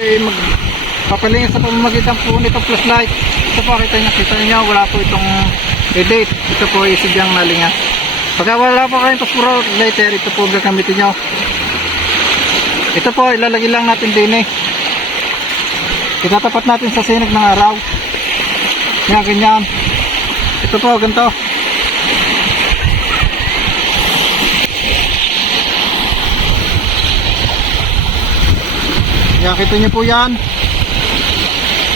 Eh, mag papalingin sa pamamagitan po nitong flashlight. Ito po, kita niyo, kita niyo, wala po itong edit. Ito po yung sadyang nalinga. Pagka wala po kayong paspuro lighter, ito po gagamitin nyo. Ito po, ilalagay lang natin din eh. Itatapat natin sa sinag ng araw. Yan, ganyan. Ito po, ganito. Yan, kita niyo po yan.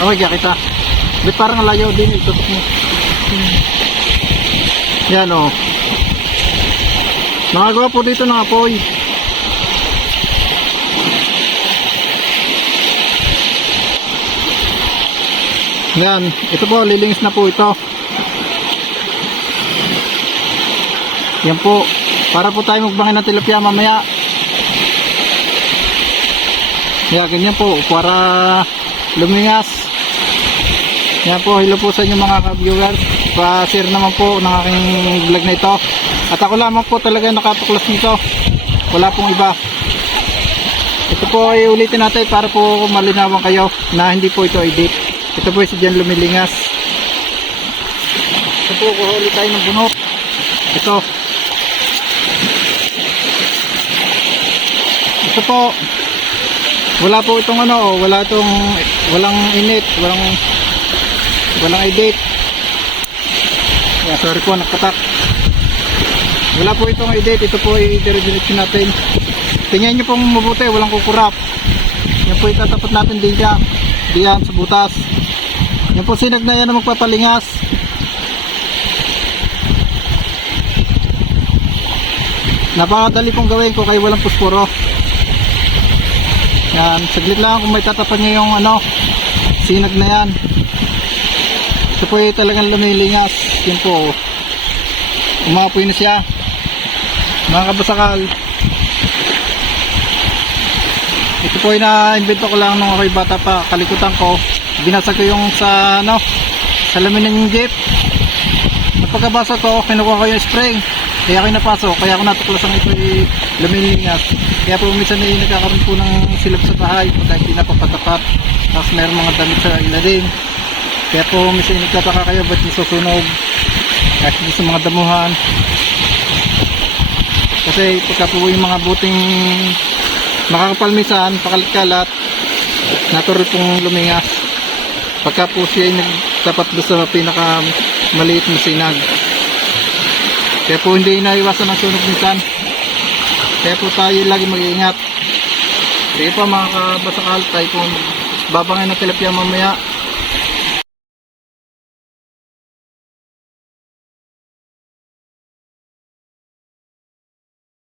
Oh, yan kita. Di parang layo din ito. Yan oh. Nakagawa po dito ng apoy. Yan, ito po, lilingis na po ito. Yan po, para po tayo magbangin ng tilapia mamaya. Yan, ganyan po, para lumingas. Yan po, hello po sa inyo mga ka-viewers. Pa-share naman po ng aking vlog na ito. At ako lamang po talaga nakatuklas nito. Wala pong iba. Ito po ay ulitin natin para po malinawan kayo na hindi po ito edit. Ito po si Diyan Lumilingas. Ito po, kuhuli tayo ng bunot. Ito. Ito po. Wala po itong ano, oh, wala itong, walang init, walang, walang edit. Yeah, sorry po, nakatak. Wala po itong edit, ito po ay dire-diretso natin. Tingnan nyo pong mabuti, walang kukurap. Yan po itatapat natin din dyan. Diyan sa butas. Yan po sinag na yan na magpapalingas. Napakadali pong gawin ko kaya walang pusporo. Yan, saglit lang kung may tatapan nyo yung ano, sinag na yan. Ito po ay talagang lumilingas. Yan po. Umapoy na siya. Mga kabasakal. Ito po ay na-invento ko lang nung ako'y bata pa. Kalikutan ko. Binasa ko yung sa ano, sa lamin ng jeep. At pagkabasa ko, kinukuha ko yung spring. Kaya ako'y napasok. Kaya ako natuklasan ito ay lumilingas. Kaya po minsan ay nagkakaroon po ng silap sa bahay pagka hindi napapatapat. Tapos meron mga damit sa ilalim. Kaya po minsan nagtataka kayo ba't yung susunog. Kahit sa mga damuhan. Kasi pagka po yung mga buting nakakapalmisan, pakalat-kalat, natural pong lumingas. Pagka po siya ay nagtapat doon sa pinaka maliit na sinag. Kaya po hindi naiwasan ang sunog minsan. Kaya po tayo lagi mag-iingat. Sige po mga kabasakal, tayo po babangin ng tilapia mamaya.